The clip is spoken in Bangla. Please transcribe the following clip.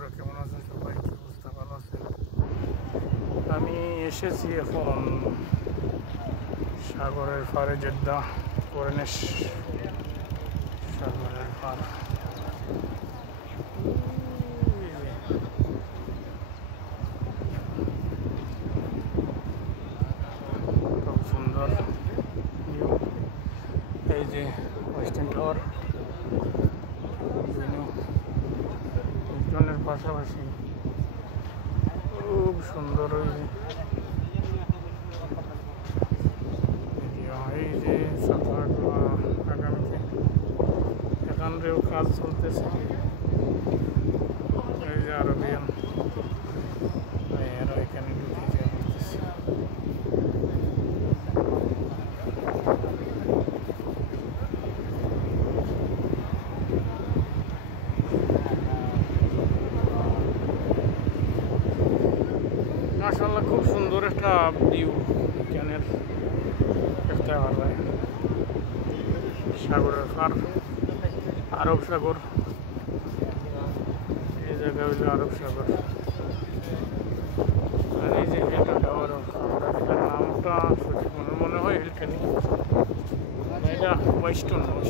বন্ধুরা কেমন আছেন সবাই? কি অবস্থা? ভালো আছেন? আমি এসেছি এখন সাগরের পাড়ে, জেদ্দা করেনেশ সাগরের পাড়। খুব সুন্দর ভিউ। এই যে ওয়েস্টার্ন টাওয়ার জনের পাশাপাশি খুব সুন্দর। এই যে আগামীতে এখানেও কাজ চলতেছে। এই যে আরবিয়ান এরা এখানে ঢুকে যাচ্ছে। মাশাআল্লাহ, খুব সুন্দর একটা ভিউ এখানের দেখতে পাওয়া যায়। সাগরের পার, আরব সাগর। এই জায়গা হইল আরব সাগর। আর এই যে এটা টাওয়ার, নামটা সঠিক মনে হয় হিলখানি, এটা ওয়েস্টার্ন টাওয়ার।